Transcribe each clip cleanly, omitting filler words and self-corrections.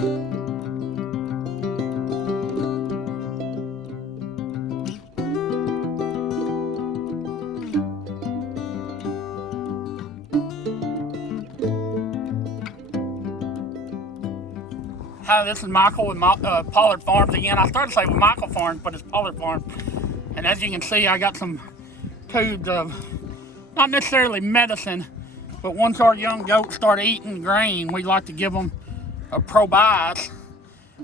Hi, this is Michael with Pollard Farms again. I started to say with Michael Farms, but it's Pollard Farms. And as you can see, I got some tubes of, not necessarily medicine, but once our young goats start eating grain, we like to give them a probiotic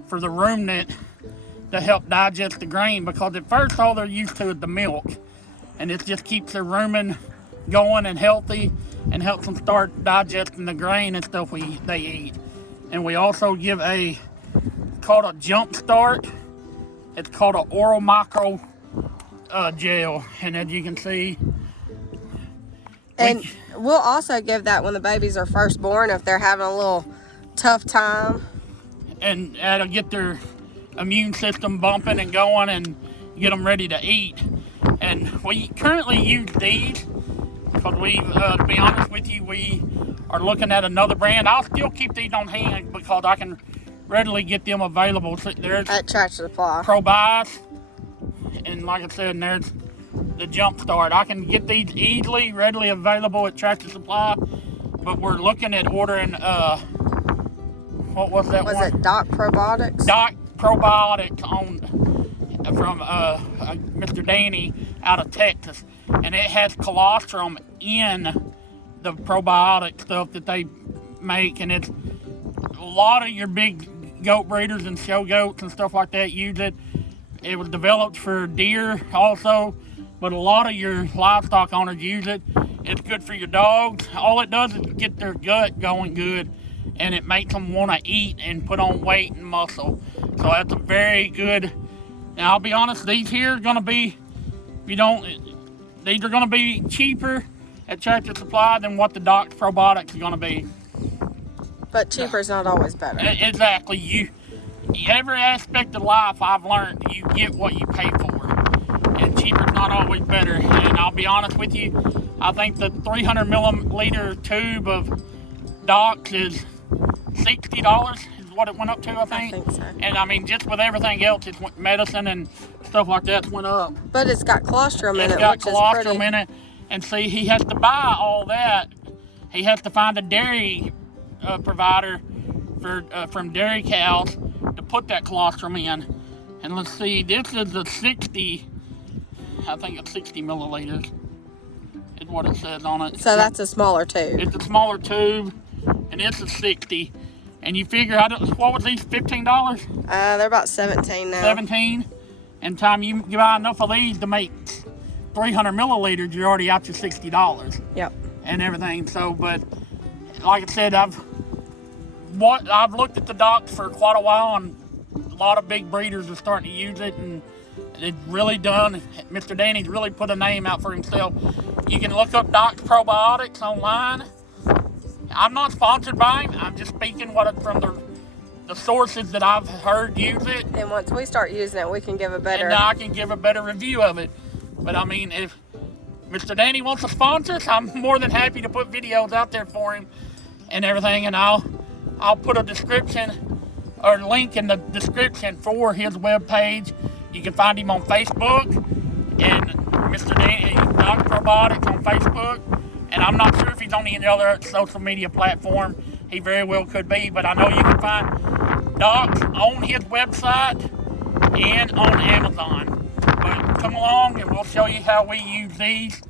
for the ruminant to help digest the grain, because at first all they're used to is the milk. And it just keeps their rumen going and healthy and helps them start digesting the grain and stuff they eat. And we also give called a jump start. It's called an oral micro gel. And as you can see. And we'll also give that when the babies are first born if they're having a little tough time. And that'll get their immune system bumping and going and get them ready to eat. And we currently use these because to be honest with you, we are looking at another brand. I'll still keep these on hand because I can readily get them available. So there's at Tractor Supply. Probiotics, and like I said, and there's the Jump Start. I can get these easily, readily available at Tractor Supply, but we're looking at ordering, what was that one? Was it Doc Probiotics? Doc Probiotics from Mr. Danny out of Texas, and it has colostrum in the probiotic stuff that they make, and it's a lot of your big goat breeders and show goats and stuff like that use it. It was developed for deer also, but a lot of your livestock owners use it. It's good for your dogs. All it does is get their gut going good, and it makes them want to eat and put on weight and muscle. So that's a very good. Now I'll be honest, these here are going to be, these are going to be cheaper at Tractor Supply than what the Doc Probiotics is going to be. But cheaper is not always better. Exactly. Every aspect of life I've learned, you get what you pay for. And cheaper is not always better. And I'll be honest with you, I think the 300 milliliter tube of Docs is $60 is what it went up to, I think. I think so. And I mean, just with everything else, it's medicine and stuff like that went up. But it's got colostrum in it, It's got which is colostrum pretty. in it. And see, he has to buy all that. He has to find a dairy provider from dairy cows to put that colostrum in. And let's see, this is a 60, I think it's 60 milliliters is what it says on it. So that's a smaller tube. It's a smaller tube, and it's a 60. And you figure, what was these, $15? They're about 17 now. 17? And time you buy enough of these to make 300 milliliters, you're already out your $60. Yep. And everything. So, but like I said, I've looked at the Docs for quite a while, and a lot of big breeders are starting to use it, and it's really done. Mr. Danny's really put a name out for himself. You can look up Doc Probiotics online. I'm not sponsored by him. I'm just speaking from the sources that I've heard use it. And once we start using it, we can give a better. And now I can give a better review of it. But I mean, if Mr. Danny wants to sponsor us, I'm more than happy to put videos out there for him and everything. And I'll put a description or link in the description for his webpage. You can find him on Facebook and Mr. Danny Doc Probiotics on Facebook. And I'm not sure if he's on any other social media platform. He very well could be, but I know you can find Docs on his website and on Amazon. But come along and we'll show you how we use these.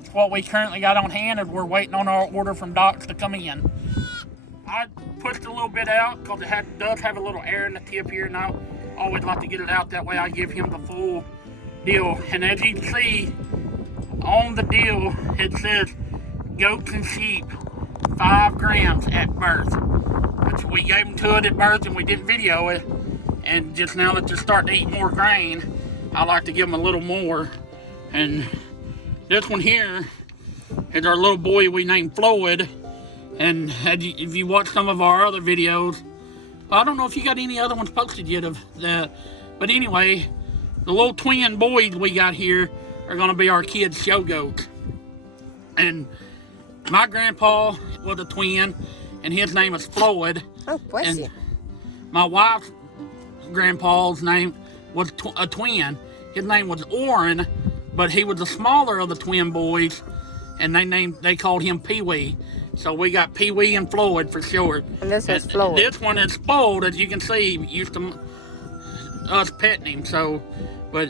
It's what we currently got on hand as we're waiting on our order from Docs to come in. I pushed a little bit out because it does have a little air in the tip here, and I always like to get it out. That way I give him the full deal. And as you can see on the deal, it says goats and sheep 5 grams at birth, which we gave them to it at birth and we didn't video it. And just now that they're starting to eat more grain, I like to give them a little more. And this one here is our little boy we named Floyd. And if you watch some of our other videos, I don't know if you got any other ones posted yet of that, but anyway, the little twin boys we got here are going to be our kids' show goats. And my grandpa was a twin, and his name is Floyd. Oh, bless you. my wife's grandpa's name was a twin. His name was Orrin, but he was the smaller of the twin boys, and they called him Pee Wee. So we got Pee Wee and Floyd for short. And this is Floyd. This one is spoiled, as you can see. Used to us petting him. So, but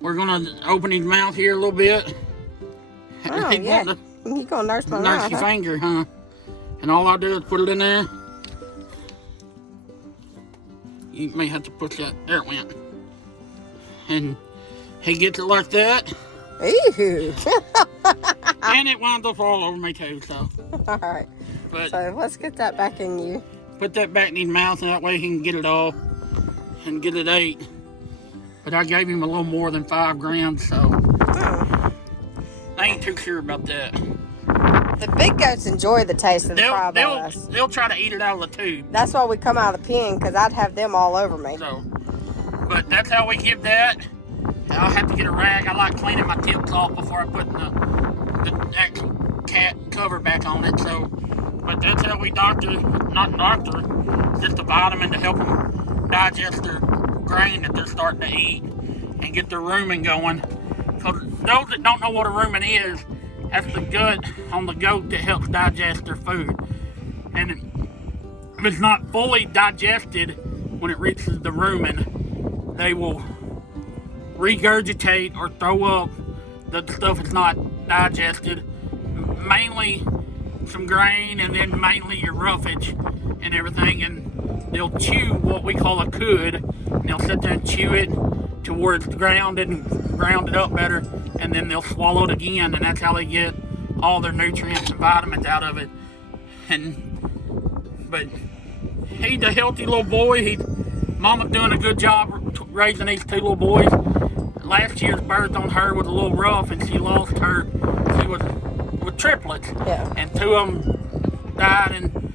we're gonna open his mouth here a little bit. Oh yeah. You gonna nurse my mouth? Nurse your finger, huh? And all I do is put it in there. You may have to push that. There it went. And he gets it like that. Ew. And it winds up all over me too, so. Alright. But So let's get that back in you. put that back in his mouth, and that way he can get it all and get it ate. But I gave him a little more than 5 grams, so I ain't too sure about that. The big goats enjoy the taste of the fried rice. They'll try to eat it out of the tube. That's why we come out of the pen, because I'd have them all over me. So, but that's how we give that. I'll have to get a rag. I like cleaning my tips off before I put the actual cat cover back on it. So, but that's how we not doctor, just a vitamin to help them digest their grain that they're starting to eat and get their rumen going. Because those that don't know what a rumen is, that's the gut on the goat that helps digest their food. And if it's not fully digested when it reaches the rumen, they will regurgitate or throw up the stuff that's not digested. Mainly some grain, and then mainly your roughage and everything. And they'll chew what we call a cud. And they'll sit there and chew it to where it's grounded and ground it up better, and then they'll swallow it again, and that's how they get all their nutrients and vitamins out of it. But he's a healthy little boy. Mama's doing a good job raising these 2 little boys. Last year's birth on her was a little rough, and she lost her. She was with triplets, Yeah. and 2 of them died, and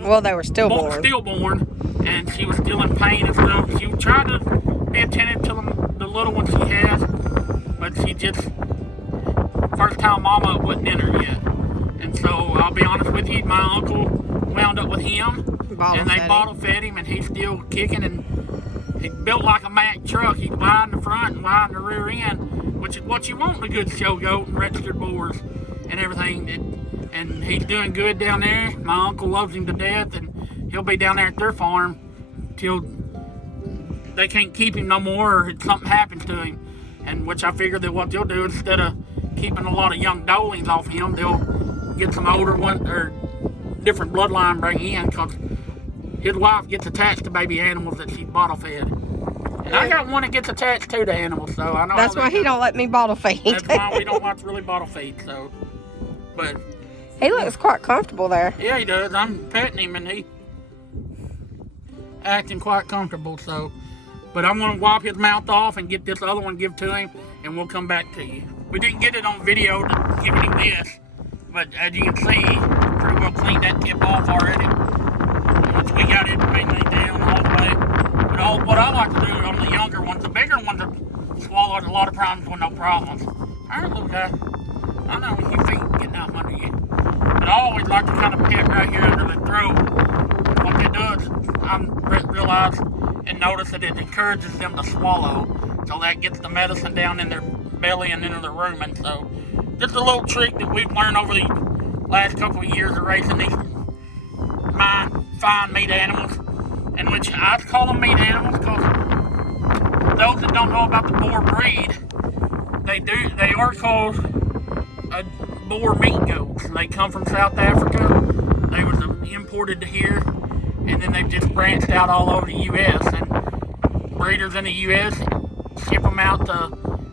Well, they were stillborn. Stillborn, and she was still in pain and stuff. She tried to be attentive to the little one she has, but she just, first time mama wasn't in her yet. And so I'll be honest with you, my uncle wound up with him, and they bottle fed him, and he's still kicking, and he's built like a Mack truck. He's wide in the front and wide in the rear end, which is what you want in a good show goat and registered boars and everything. And he's doing good down there. My uncle loves him to death, and he'll be down there at their farm till they can't keep him no more, or something happens to him. And which I figure that what they'll do, instead of keeping a lot of young dolings off him, they'll get some older ones or different bloodline bring in, because his wife gets attached to baby animals that she's bottle fed. And I got one that gets attached to the animals, so I know. That's why he don't let me bottle feed. That's why we don't want to really bottle feed. So, but he looks quite comfortable there. yeah, he does. I'm petting him, and he acting quite comfortable. So, but I'm gonna wipe his mouth off and get this other one give to him, and we'll come back to you. We didn't get it on video to giving him this, but as you can see, pretty well cleaned that tip off already. Once we got it mainly down all the way. But what I like to do on the younger ones, the bigger ones have swallowed a lot of times with no problems. All right, little guy. I know your feet getting out from under you. But I always like to kind of pet right here under the throat. What it does, I realize and notice that it encourages them to swallow. So that gets the medicine down in their belly and into their rumen. So just a little trick that we've learned over the last couple of years of raising these fine meat animals, in which I call them meat animals because those that don't know about the boar breed, they are called boar meat goats. They come from South Africa. They was imported to here, and then they've just branched out all over the U.S. and breeders in the U.S. ship them out to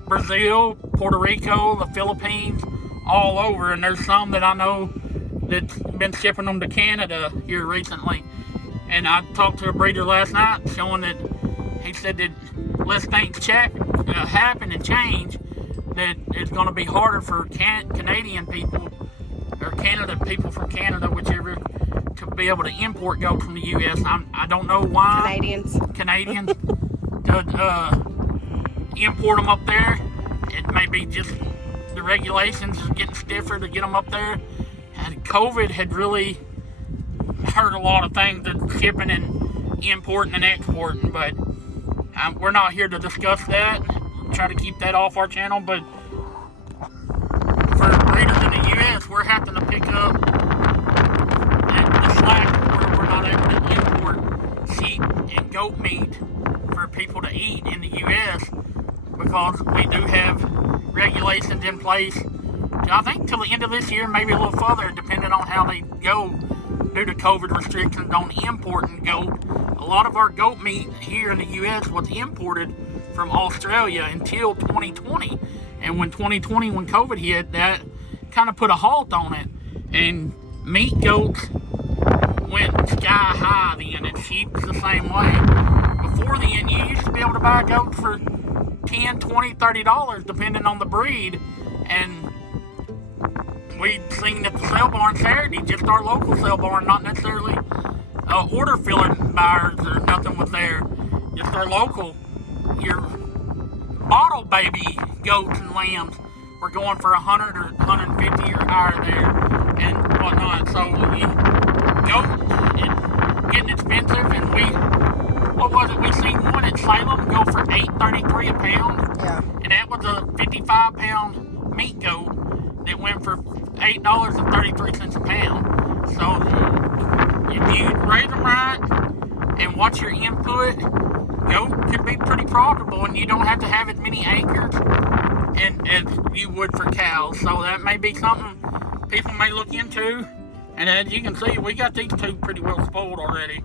Brazil, Puerto Rico, the Philippines, all over. And there's some that I know that's been shipping them to Canada here recently. And I talked to a breeder last night showing that he said that unless things happen and change, that it's going to be harder for Canadian people, or people from Canada, whichever, to be able to import goats from the U.S. I don't know why. Canadians to import them up there. It may be just the regulations is getting stiffer to get them up there. And COVID had really hurt a lot of things, the shipping and importing and exporting, but we're not here to discuss that. Try to keep that off our channel, but for breeders in the U.S., we're having to pick up the slack where we're not able to import sheep and goat meat for people to eat in the U.S. because we do have regulations in place. I think till the end of this year, maybe a little further, depending on how they go due to COVID restrictions on importing goat. A lot of our goat meat here in the U.S. was imported from Australia until 2020. And when 2020, when COVID hit, that kind of put a halt on it. And meat goats went sky high then, and sheep's the same way. Before then, you used to be able to buy goats for $10, $20, $30, depending on the breed. And we'd seen at the sale barn Saturday, just our local sale barn, not necessarily order filling buyers or nothing was there. Just our local, your bottle baby goats and lambs were going for 100 or 150 or higher there and whatnot. So goat is getting expensive, and we seen one at Salem go for $8.33 a pound. Yeah. And that was a 55-pound meat goat that went for $8.33 a pound. So if you raise them right and watch your input, goat could be pretty profitable, and you don't have to have as many acres as you would for cows. So that may be something people may look into. And as you can see, we got these two pretty well spoiled already.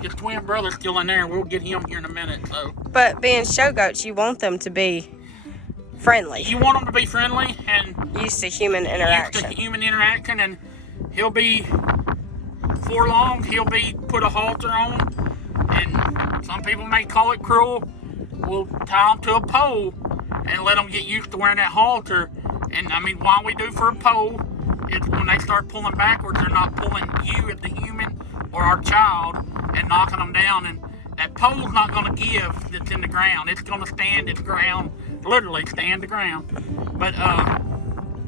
His twin brother's still in there. We'll get him here in a minute. So, but being show goats, you want them to be friendly. You want them to be friendly and used to human interaction. And he'll be, before long, he'll be put a halter on. And some people may call it cruel. We'll tie them to a pole and let them get used to wearing that halter. And I mean, why we do for a pole is when they start pulling backwards, they're not pulling you as the human or our child and knocking them down. And that pole's not going to give that's in the ground. It's going to stand its ground, literally stand the ground. But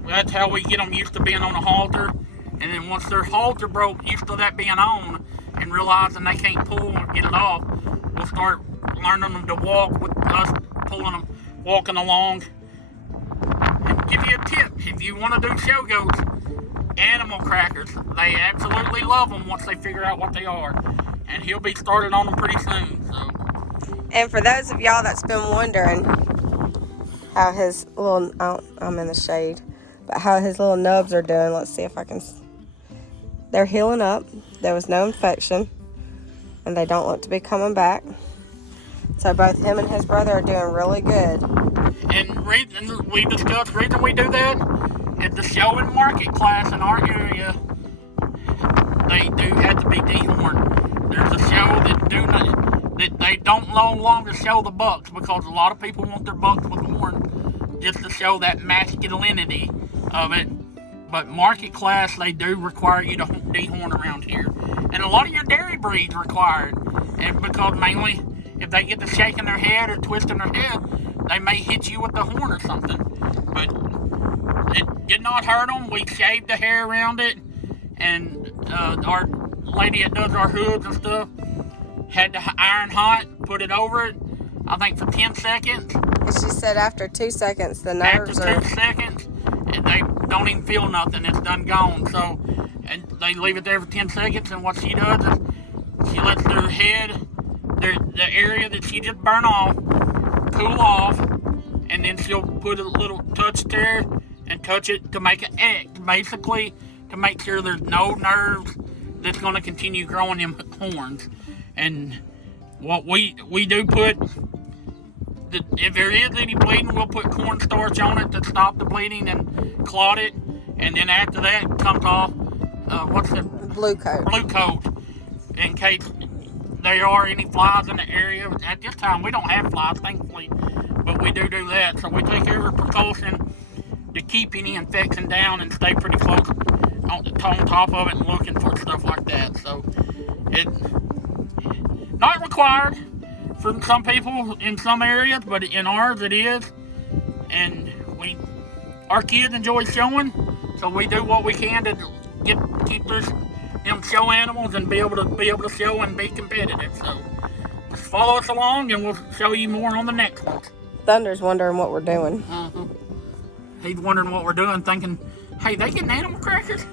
that's how we get them used to being on a halter. And then once their halter broke, used to that being on, and realizing they can't pull or get it off, we'll start learning them to walk with us pulling them, walking along. And give you a tip, if you want to do show goats, animal crackers. They absolutely love them once they figure out what they are. And he'll be started on them pretty soon. So. And for those of y'all that's been wondering how his little, I'm in the shade, but how his little nubs are doing, let's see if I can. They're healing up. There was no infection, and they don't look to be coming back. So both him and his brother are doing really good. And we discussed, reason we do that is the show and market class in our area, they do have to be dehorned. There's a show that they don't no longer show the bucks, because a lot of people want their bucks with horn just to show that masculinity of it. But market class, they do require you to dehorn around here. And a lot of your dairy breeds required. And because mainly, if they get to shaking their head or twisting their head, they may hit you with the horn or something. But it did not hurt them. We shaved the hair around it. And our lady that does our hooves and stuff had the iron hot, put it over it, I think for 10 seconds. And she said after 2 seconds, the nerves After 2 seconds, they don't even feel nothing. It's done gone. So, and they leave it there for 10 seconds, and what she does is she lets their head, the area that she just burned off, cool off, and then she'll put a little touch there and touch it to make an X, basically to make sure there's no nerves that's going to continue growing them horns. And what we do put, if there is any bleeding, we'll put cornstarch on it to stop the bleeding and clot it. And then after that comes off, what's the? Blue coat. Blue coat, in case there are any flies in the area. At this time, we don't have flies, thankfully, but we do that. So we take every precaution to keep any infection down and stay pretty close on top of it and looking for stuff like that. So it's not required for some people in some areas, but in ours it is. And our kids enjoy showing, so we do what we can to keep their them show animals and be able to show and be competitive. So just follow us along, and we'll show you more on the next one. Thunder's wondering what we're doing. He's wondering what we're doing, thinking, hey, they getting animal crackers?